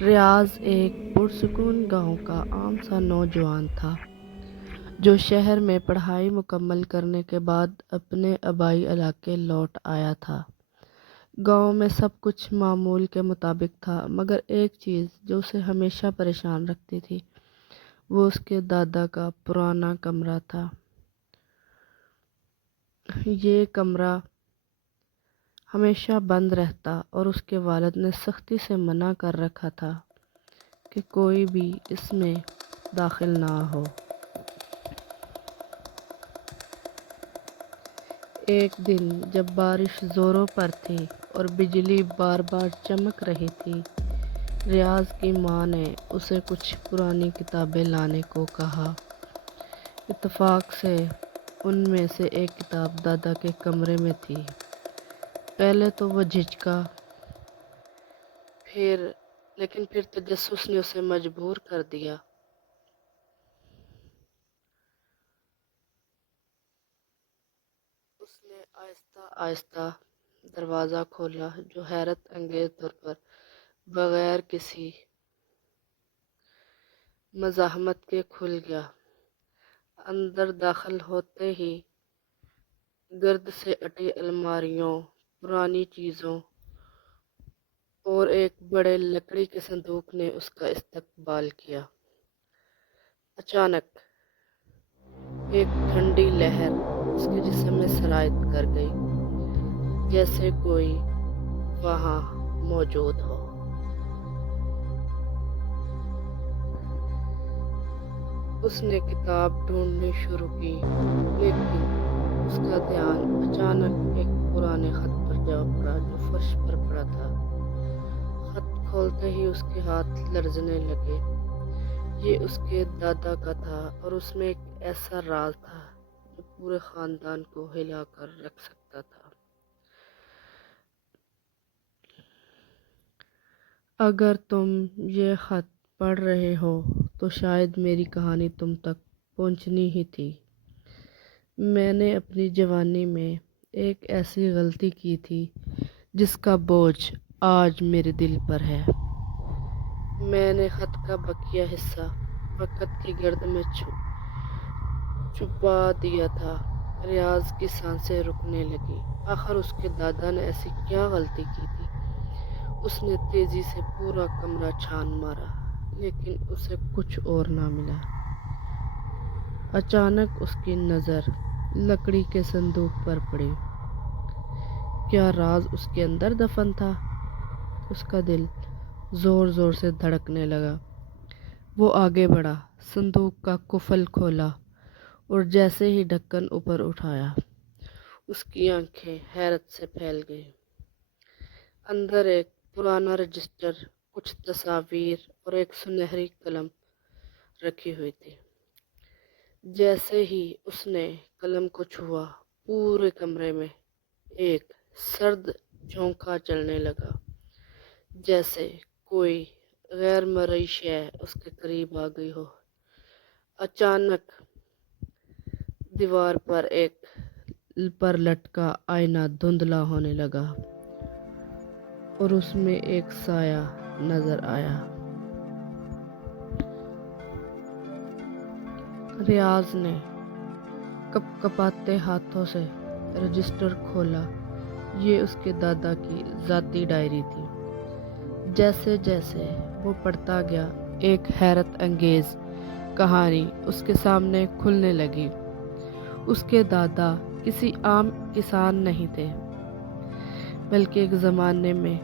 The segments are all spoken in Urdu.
ریاض ایک پرسکون گاؤں کا عام سا نوجوان تھا جو شہر میں پڑھائی مکمل کرنے کے بعد اپنے آبائی علاقے لوٹ آیا تھا۔ گاؤں میں سب کچھ معمول کے مطابق تھا، مگر ایک چیز جو اسے ہمیشہ پریشان رکھتی تھی وہ اس کے دادا کا پرانا کمرہ تھا۔ یہ کمرہ ہمیشہ بند رہتا اور اس کے والد نے سختی سے منع کر رکھا تھا کہ کوئی بھی اس میں داخل نہ ہو۔ ایک دن جب بارش زوروں پر تھی اور بجلی بار بار چمک رہی تھی، ریاض کی ماں نے اسے کچھ پرانی کتابیں لانے کو کہا۔ اتفاق سے ان میں سے ایک کتاب دادا کے کمرے میں تھی۔ پہلے تو وہ جھجکا، لیکن پھر تجسس نے اسے مجبور کر دیا۔ اس نے آہستہ آہستہ دروازہ کھولا جو حیرت انگیز طور پر بغیر کسی مزاحمت کے کھل گیا۔ اندر داخل ہوتے ہی گرد سے اٹی الماریوں، پرانی چیزوں اور ایک بڑے لکڑی کے صندوق نے اس کا استقبال کیا۔ اچانک ایک ٹھنڈی لہر اس کے جسم میں سرایت کر گئی، جیسے کوئی وہاں موجود ہو۔ اس نے کتاب ڈھونڈنی شروع کی، لیکن اس کا دھیان اچانک ایک پرانے خط پر جا پڑا جو فرش پر پڑا تھا۔ خط کھولتے ہی اس کے ہاتھ لرزنے لگے۔ یہ اس کے دادا کا تھا اور اس میں ایک ایسا راز تھا جو پورے خاندان کو ہلا کر رکھ سکتا تھا۔ اگر تم یہ خط پڑھ رہے ہو تو شاید میری کہانی تم تک پہنچنی ہی تھی۔ میں نے اپنی جوانی میں ایک ایسی غلطی کی تھی جس کا بوجھ آج میرے دل پر ہے۔ میں نے خط کا بقیہ حصہ وقت کی گرد میں چھپا دیا تھا۔ ریاض کی سانسیں رکنے لگیں۔ آخر اس کے دادا نے ایسی کیا غلطی کی تھی؟ اس نے تیزی سے پورا کمرہ چھان مارا، لیکن اسے کچھ اور نہ ملا۔ اچانک اس کی نظر لکڑی کے صندوق پر پڑی۔ کیا راز اس کے اندر دفن تھا؟ اس کا دل زور زور سے دھڑکنے لگا۔ وہ آگے بڑھا، صندوق کا قفل کھولا اور جیسے ہی ڈھکن اوپر اٹھایا، اس کی آنکھیں حیرت سے پھیل گئیں۔ اندر ایک پرانا رجسٹر، کچھ تصاویر اور ایک سنہری قلم رکھی ہوئی تھی۔ جیسے ہی اس نے قلم کو چھوا، پورے کمرے میں ایک سرد جھونکا چلنے لگا، جیسے کوئی غیر مرئی شے اس کے قریب آ گئی ہو۔ اچانک دیوار پر لٹکا آئینہ دھندلا ہونے لگا اور اس میں ایک سایہ نظر آیا۔ ریاض نے کپ کپاتے ہاتھوں سے رجسٹر کھولا۔ یہ اس کے دادا کی ذاتی ڈائری تھی۔ جیسے جیسے وہ پڑھتا گیا، ایک حیرت انگیز کہانی اس کے سامنے کھلنے لگی۔ اس کے دادا کسی عام کسان نہیں تھے، بلکہ ایک زمانے میں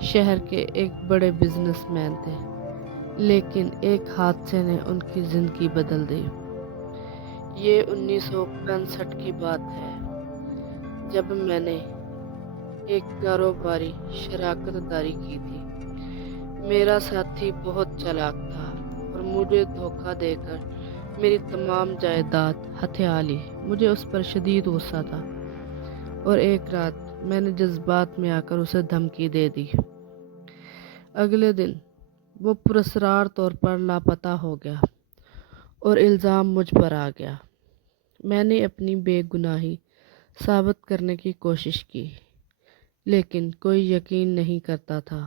شہر کے ایک بڑے بزنس مین تھے۔ لیکن ایک حادثے نے ان کی زندگی بدل دی۔ یہ 1965 کی بات ہے، جب میں نے ایک کاروباری شراکت داری کی تھی۔ میرا ساتھی بہت چالاک تھا اور مجھے دھوکہ دے کر میری تمام جائیداد ہتھیا لی۔ مجھے اس پر شدید غصہ تھا اور ایک رات میں نے جذبات میں آ کر اسے دھمکی دے دی۔ اگلے دن وہ پراسرار طور پر لاپتہ ہو گیا اور الزام مجھ پر آ گیا۔ میں نے اپنی بے گناہی ثابت کرنے کی کوشش کی، لیکن کوئی یقین نہیں کرتا تھا۔